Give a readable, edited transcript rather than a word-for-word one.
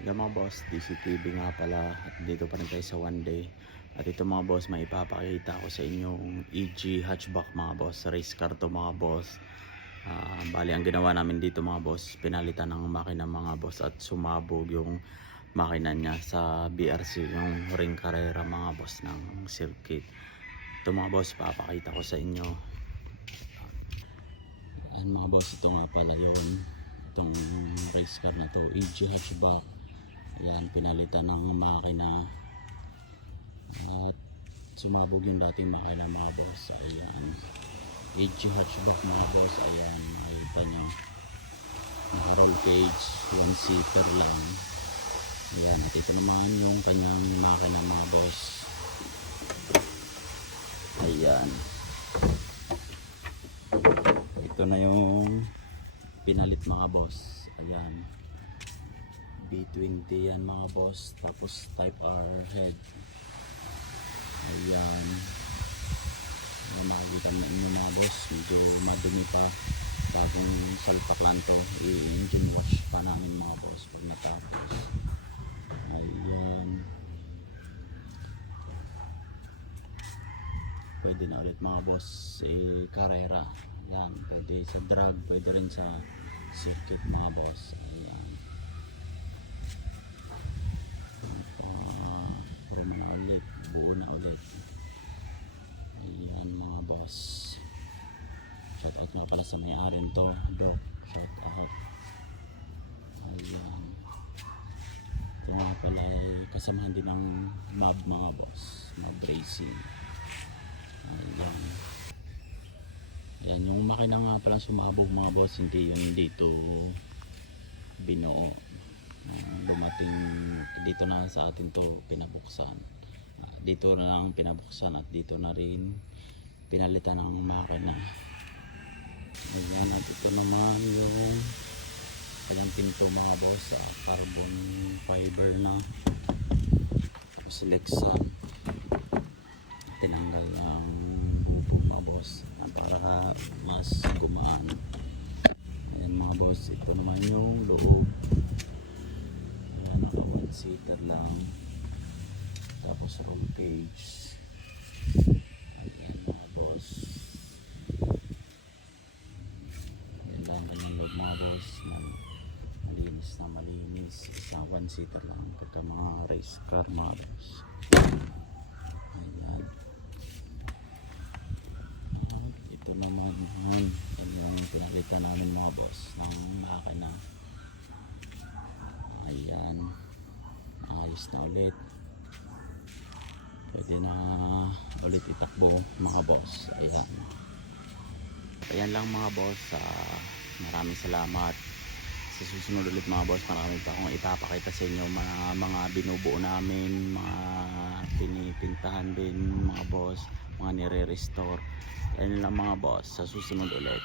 Yung mga boss, DCTV nga pala at dito pa rin tayo sa one day. At ito mga boss, may ipapakita ko sa inyong EG hatchback mga boss, race car to mga boss. Bali ang ginawa namin dito mga boss, pinalitan ng makina mga boss at sumabog yung makina niya sa BRC, yung ring carrera mga boss ng circuit. Ito mga boss, papakita ko sa inyo. Ayan mga boss, ito nga pala yun, itong race car na to, EG hatchback. Ayan, pinalitan ng makina at sumabog yung dating makina mga boss. Ayan, EG hatchback mga boss. Ayan, makita nyo, naka roll cage, 1-seater lang. Ayan, at ito naman yung kanyang makina mga boss. Ayan, ito na yung pinalit mga boss. Ayan, B20 yan mga boss, tapos type R head. Ayan, makikita na inyo mga boss, medyo madumi pa, bagong salpak lang to. I-engine wash pa namin mga boss pag natapos. Ayan, pwede na ulit mga boss, carrera. Ayan, pwede sa drag, pwede rin sa circuit mga boss. Ayan, puro na ulit, buo na ulit. Ayan mga boss, shout out nga pala sa may-ari nito, Doc, shout out. Ayan, ito nga pala ay kasamahan din ng MAB mga boss, MAB racing. Ayan, yan yung makina nga pala sumabog mga boss, hindi yun dito binuo. Dumating dito na sa atin to pinabuksan, dito na lang pinabuksan at dito na rin pinalitan ng makina. Ayan, at ito naman yung kanyang pinto mga boss, carbon fiber na, tapos Lexan, tinanggal ng bubog mga boss para mas gumaan. Ayan mga boss, ito naman yung loob. Ayan, naka 1-seater lang, tapos roll cage. Ayan mga boss, ayan lang kanyang loob mga boss, malinis na malinis. Sa 1-seater lang pagka mga race car mga boss. Ayan, ito naman yung pinakita namin mga boss ng makina. Ayan, ayos na ulit, pwede na ulit itakbo mga boss. Ayan, ayan lang mga boss. Maraming salamat. Sa susunod ulit mga boss, marami pa akong ipapakita sa inyo, mga binubuo namin, mga pinipintahan din mga boss, mga nire-restore. Ayan lang mga boss, sa susunod ulit.